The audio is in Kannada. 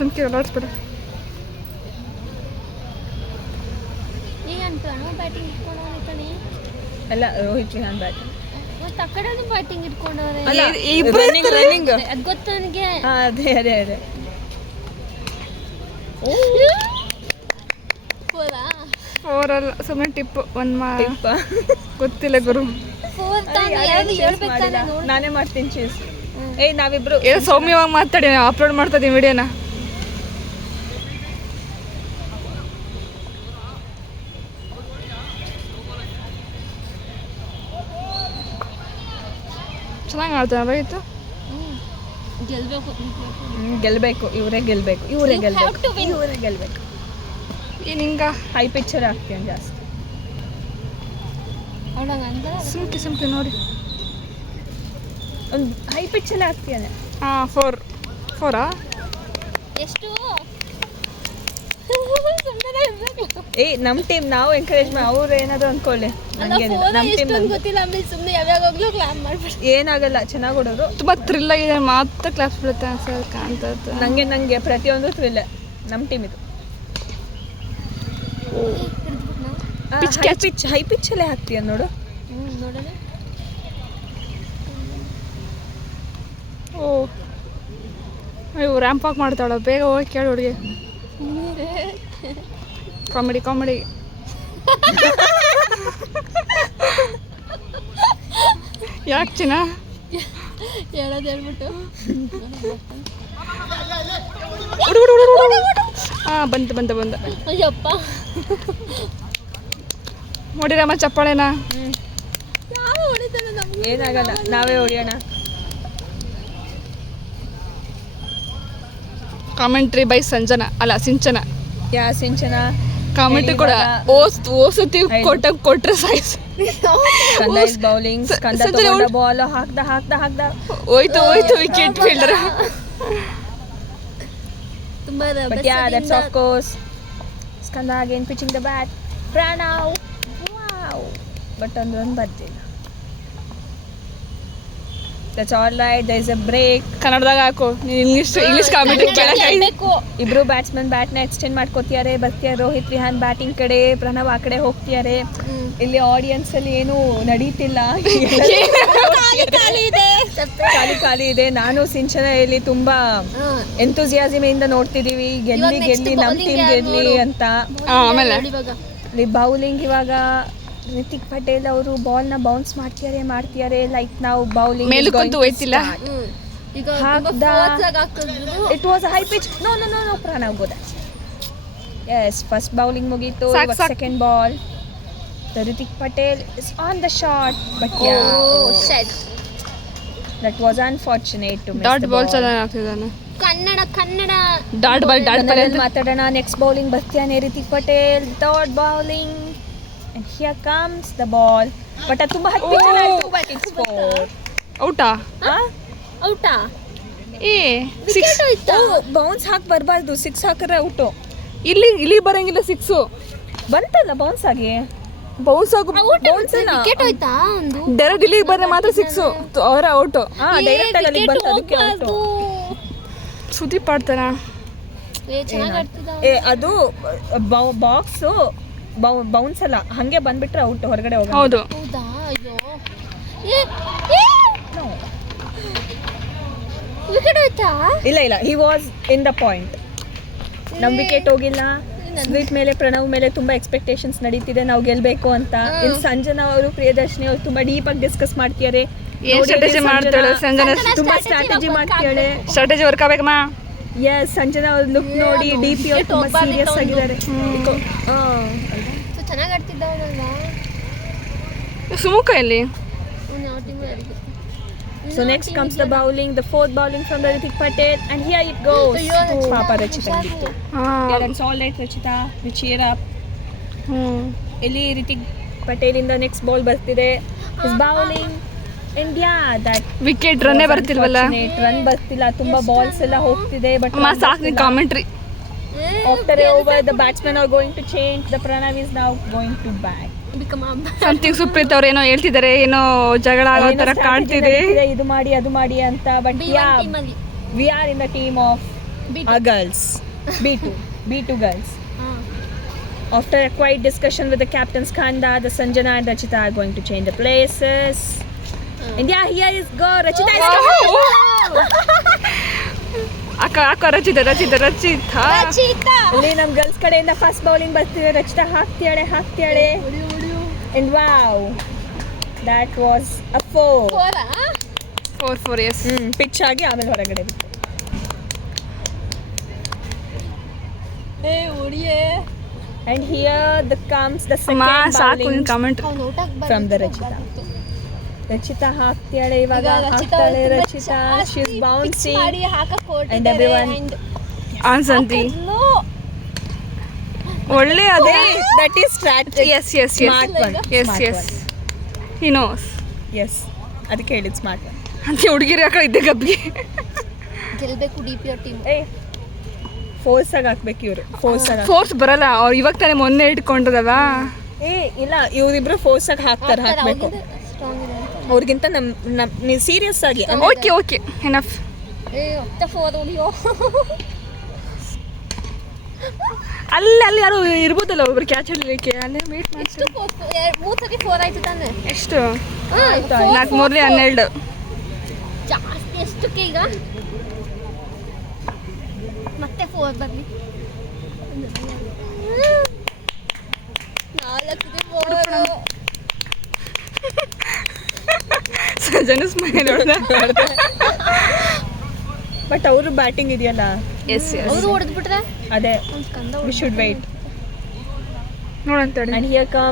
ಸುಮ್ಕಿ ಅಲ್ಲಾಡ್ಸ್ಬೇಡ. ಬ್ಯಾಟಿಂಗ್ ಇಟ್ಕೊಂಡವ್ರೆ ಕಣೆ. ಎಲ್ಲ ರೋಹಿತ್ ರಿಹಾನ್ ಬ್ಯಾಟಿಂಗ್. ಮತ್ತೆ ಆ ಕಡೆದು ಬ್ಯಾಟಿಂಗ್ ಇಟ್ಕೊಂಡವ್ರೆ. ರನ್ನಿಂಗ್ ಅದು ಗೊತ್ತು ನನಗೆ. ಅದೇ ಓವರಲ್ಲ ಸುಮ್ಮನೆ ಟಿಪ್ ಗೊತ್ತಿಲ್ಲ ಗುರು. ನಾನೇ ಮಾಡ್ತೀನಿ ಚೀಸ್. ನಾವಿಬ್ರು ಸೌಮ್ಯವಾಗಿ ಮಾತಾಡಿ, ಅಪ್ಲೋಡ್ ಮಾಡ್ತಾ ಇದೀವಿ ವಿಡಿಯೋನ. ಚೆನ್ನಾಗಿ ಆಡ್ತಾನೆ ರೋಹಿತ್. ಗೆಲ್ಬೇಕು, ಇವರೇ ಗೆಲ್ಬೇಕು. ಏನು ಹಿಂಗ ಹೈ ಪಿಚ್ಚರ್ ಆಗ್ತೀನಿ ಜಾಸ್ತಿ. ಸುಮ್ಕಿ ನೋಡಿ. ಒಂದು ಹೈ ಪಿಚ್ಚಲ್ಲಿ ಆಗ್ತೀಯಾನೆ. ಹಾಂ, 4 ಎಷ್ಟು ನಮ್ಮ ಟೀಮ್ ನಾವು ಎಂಕರೇಜ್ ಮಾಡಿ ಅವ್ರು ಏನಾದ್ರು ಅಂದ್ಕೊಳ್ಳಿ. ನಮ್ಮ ಟೀಮ್ ಗೊತ್ತಿಲ್ಲ. ಆಮೇಲೆ ಸುಮ್ಮನೆ ಯಾವಾಗಲೂ ಕ್ಲಾಪ್ ಮಾಡ್ಬಿಟ್ಟು ಏನಾಗಲ್ಲ, ಚೆನ್ನಾಗಿ ಹೊಡೋರು. ತುಂಬ ಥ್ರಿಲ್ ಆಗಿದೆ, ಮಾತ್ರ ಕ್ಲಾಸ್ ಬಿಡುತ್ತೆ ಸರ್ ಕಾಣ್ತದೆ. ನನಗೆ ಪ್ರತಿಯೊಂದು ಥ್ರಿಲ್ ನಮ್ಮ ಟೀಮ್ ಇದು. ಹೈ ಪಿಚ್ಚಲ್ಲೇ ಹಾಕ್ತೀಯ ನೋಡು. ನೋಡೋಣ. ಓ ಅಯ್ಯೋ, ರ್ಯಾಂಪ್ ವಾಕ್ ಮಾಡ್ತಾಳ. ಬೇಗ ಹೋಗಿ ಕೇಳಿ ಹುಡುಗಿ. ಕಾಮಿಡಿ ಯಾಕೆ ಚಿನ್ನ ಹೇಳೋದು ಹೇಳ್ಬಿಟ್ಟು ಹಾಂ ಬಂದ ಅಯ್ಯಪ್ಪ ಹೊಡಿರಮ್ಮ ಚಪ್ಪಾಳೆನಾ. ಯಾವ ಹೊಡಿತಾನೆ ನಮ್ಗೆ ಏನಾಗಲ್ಲ, ನಾವೇ ಹೊಡಿಯೋಣ. Commentary by Sinchana. Sinchana commentary ಕೂಡ ಓಸುತ್ತಿ ಕೊಟ್ರೆ ಸಾಯ್ಸ್. ಬೌಲಿಂಗ್ ಬಾಲ್ ಹಾಕ್ದ ಹೋಯ್ತು ವಿಕೆಟ್ ಫೀಲ್ಡರ್. ತುಂಬಾ But yeah, that's of course. Skanda again pitching the bat. Pranav. Wow. But on run ಬರ್ತಿಲ್ಲ. That's all right. There is a break. ಕನ್ನಡದಾಗ ಹಾಕು. ನೀನು ಇಂಗ್ಲಿಷ್ ಕಾಮೆಂಟ್ರಿ ಕೇಳಬೇಕು. ಇಬ್ರು ಬ್ಯಾಟ್ಸ್ಮನ್ ಬ್ಯಾಟ್ನ ಎಕ್ಸ್ಟೆಂಡ್ ಮಾಡ್ಕೋತಿದ್ದಾರೆ. ಬರ್ತಿದ್ದಾರೆ ರೋಹಿತ್ ರಿಹಾನ್ ಬ್ಯಾಟಿಂಗ್ ಕಡೆ, ಪ್ರಣವ್ ಆ ಕಡೆ ಹೋಗ್ತಿದ್ದಾರೆ. ಇಲ್ಲಿ ಆಡಿಯನ್ಸ್ ಅಲ್ಲಿ ಏನು ನಡೀತಿಲ್ಲ, ಖಾಲಿ ಇದೆ. ನಾನು ಸಿಂಚನ ಇಲ್ಲಿ ತುಂಬಾ ಎಂತೂಸಿಯಾಸಮ್ ಇಂದ ನೋಡ್ತಿದೀವಿ, ಗೆಲ್ಲಿ ನಮ್ ಟೀಮ್ ಗೆಲ್ಲಿ ಅಂತ. ಆಮೇಲೆ ಬೌಲಿಂಗ್ ಇವಾಗ ರಿತಿಕ್ ಪಟೇಲ್ ಅವರು ಬಾಲ್ ನ ಬೌನ್ಸ್ ಮಾಡ್ತಿದ್ದಾರೆ. ಲೈಕ್ ನಾವು ಬೌಲಿಂಗ್ ಮೇಲಕ್ಕಂತೂ ಹೋಯ್ತಿಲ್ಲ. It was a high pitch. No Pranav ಗೋದ. ಎಸ್, ಫಸ್ಟ್ ಬೌಲಿಂಗ್ ಮುಗೀತು. Second ball. Ritik Patel is on the shot, but that was unfortunate to miss the ball. ಚೆನ್ನಾಗಿ ಆಗ್ತಿದ್ದಾನೆ. ಕನ್ನಡ ಡಾಟ್ ಬಾಲ್ ಮಾತಾಡೋಣ. ನೆಕ್ಸ್ಟ್ ಬೌಲಿಂಗ್ ಬರ್ತಿಯಾನೆ Ritik Patel. Third bowling and here comes the ball. But ಅದು ತುಂಬಾ ಹತ್ತು ಪಿಚ್ ಆಯ್ತು. But it's 4. ಔಟಾ ಏ 6 ಬೌನ್ಸ್ ಹಾಕಿ ಬರಬಾರ್ದು. 6 ಹಾಕಿದ್ರೆ ಔಟು. ಇಲ್ಲಿ ಬರಂಗಿಲ್ಲ 6 ಬಂತಲ್ಲ ಬೌನ್ಸ್ ಆಗಿ. ಬೌನ್ಸ್ ವಿಕೆಟ್ ಹೋಯ್ತಾ ಒಂದು. ಡೈರೆಕ್ಟ್ ಇಲ್ಲಿಗೆ ಬಂದ್ರೆ ಮಾತ್ರ 6 ಅವರ ಔಟು. ಡೈರೆಕ್ಟ್ ಆಗಿ ಅಲ್ಲಿಗೆ ಬಂತು, ಅದಕ್ಕೆ ಔಟು. ಸುದೀಪ್ ಆಡ್ತಾನ. ಚೆನ್ನಾಗಿ ಆಡ್ತಿದ್ದ. ಅದು ಬಾಕ್ಸ್ ಬೌನ್ಸ್ ಅಲ್ಲ, ಹಂಗೆ ಬಂದ್ಬಿಟ್ರೆ ಔಟ್, ಹೊರಗಡೆ ಹೋಗ. ಹೌದು. ಹೌದಾ? ಅಯ್ಯೋ, ವಿಕೆಟ್ ಹೋಯ್ತಾ? ಇಲ್ಲ, he was in the point. ನಮ್ ವಿಕೆಟ್ ಹೋಗಿಲ್ಲ. ಸ್ವೀಟ್ ಮೇಲೆ, ಪ್ರಣವ್ ಮೇಲೆ ತುಂಬಾ ಎಕ್ಸ್ಪೆಕ್ಟೇಷನ್ಸ್ ನಡೀತಿದೆ, ನಾವು ಗೆಲ್ಬೇಕು ಅಂತ. ಇಲ್ಲಿ ಸಂಜನಾ ಅವರು, ಪ್ರಿಯದರ್ಶಿನಿ ಅವರು ತುಂಬಾ ಡೀಪ್ ಆಗಿ ಡಿಸ್ಕಸ್ ಮಾಡ್ತಿದ್ದಾರೆ. ಸ್ಟ್ರಾಟಜಿ ಮಾಡ್ತಾಳೆ ಸಂಜನಾ. ತುಂಬಾ ಸ್ಟ್ರಾಟಜಿ ಮಾಡ್ತಾಳೆ. ಸ್ಟ್ರಾಟಜಿ ವರ್ಕ್ ಆಗ್ಬೇಕಮ್ಮ. ಎಸ್, ಸಂಜನಾ ಅವ್ರ ಲುಕ್ ನೋಡಿ DP ಅವರು ತುಂಬಾ ಸೀರಿಯಸ್ ಆಗಿದ್ದಾರೆ. ಚೆನ್ನಾಗಿ ಆಡ್ತಿದ್ದ ಅವನಲ್ಲ. ಸುಮುಖ ಇಲ್ಲಿ. So next comes the bowling, the fourth bowling from the Ritik Patel, and here it goes. Papa Rachita Gittu. Yeah, that's all right, Rachita. We cheer up. ಇಲ್ಲಿ ರಿತಿಕ್ ಪಟೇಲ್ ಇಂದ ನೆಕ್ಸ್ಟ್ ಬಾಲ್ ಬರ್ತಿದೆ. His bowling, India that wicket ರನ್ನೇ ಬರ್ತಿಲ್ವಲ್ಲ. ರನ್ ಬರ್ತಿಲ್ಲ, ತುಂಬಾ ಬಾಲ್ಸ್ ಎಲ್ಲ ಹೋಗ್ತಿದೆ. ಬಟ್ ಸಾಕು commentary. After over, the batsmen are going to change. The Pranav is now going to bat. Something Supreeth ಅವ್ರು ಏನೋ ಹೇಳ್ತಿದ್ದಾರೆ, ಏನೋ ಜಗಳ ಆಗೋ ತರ ಕಾಣ್ತಿದೆ. ಇದು ಮಾಡಿ ಅದು ಮಾಡಿ ಅಂತ. But we are in the team of girls. B2 girls. After a quiet discussion with the captain Skanda, the Sanjana and Rachita are going to change the places. And yeah, here is go. Rachita is coming. ಅಕ್ಕ ರಚಿತ ಇಲ್ಲಿ ನಮ್ಮ ಗರ್ಲ್ಸ್ ಕಡೆಯಿಂದ ಫಸ್ಟ್ ಬೌಲಿಂಗ್ ಬರ್ತಿದೆ. ರಚಿತಾ ಹಾಕ್ತಿಯಾಳೆ. And wow, that was a 4. 4 yes. Pitch ಆಗಿ ಆಮೇಲೆ ಹೊರಗಡೆ ಬಿತ್ತು. And here comes the second bowling comment from the Rachita ಹಾಕ್ತಿಯಾಳೆ. ಇವಾಗ ಹಾಕ್ತಾಳೆ Rachita. She's bouncing and everyone ಆನ್ಸಂತಿ ಒಳ್ಳೆ ಅದೇ that is strategy. yes Smart one. yes he knows Yes, ಅದಕ್ಕೆ ಹೇಳಿದ್ ಸ್ಮಾರ್ಟ್ ಒನ್ ಅಂತ ಹುಡುಗಿರಿ ಹಾಕ ಇದ್ದೆ ಗಬ್ಬಿಗೆ ಗೆಲ್ಬೇಕು DPR ಟೀಮ್. ಫೋರ್ಸ್ ಆಗಿ ಹಾಕ್ಬೇಕು ಇವರು. ಫೋರ್ಸ್ ಬರಲ್ಲ ಅವ್ರು ಇವಾಗ ತಾನೇ ಮೊನ್ನೆ ಇಟ್ಕೊಂಡ್ರದಲ್ಲ. ಇಲ್ಲ ಇವರಿಬ್ರು ಫೋರ್ಸ್ ಆಗಿ ಹಾಕ್ಬೇಕು. ಸ್ಟ್ರಾಂಗ್ ಇದೆ. ಅವ್ರಿಗಿಂತ ನೀವು ಸೀರಿಯಸ್ ಆಗಿ ಓಕೆ ಎನಫ್. ಮತ್ತೆ 4 ಹೊಡಿಯೋ. ಅಲ್ಲಿ ಯಾರು ಇರ್ಬೋದಲ್ಲ ಒಬ್ರು ಕ್ಯಾಚ್ ಹಿಡಿಲಿಕ್ಕೆ. ಅಲ್ಲೇ ವೇಟ್ ಮಾಡಿ. ಎಷ್ಟು 3 ಸತಿ 4 ಆಯ್ತು ತಾನೆ. ಎಷ್ಟು 4 3 12 ಜಾಸ್ತಿ. ಎಷ್ಟಕ್ಕೆ ಈಗ ಮತ್ತೆ 4 ಬರಲಿ. 4 ಸಜನ ಸ್ಮೈಲ್ ಹೊಡೆದ. ಬಟ್ ಅವರು ಬ್ಯಾಟಿಂಗ್ ಇದೆಯಲ್ಲ. ಅವರು ಹೊಡೆದ್ಬಿಟ್ರೆ ಅದೇ ಒಂದು ಕಂದ we should wait. ನೋಡಂತ And here comes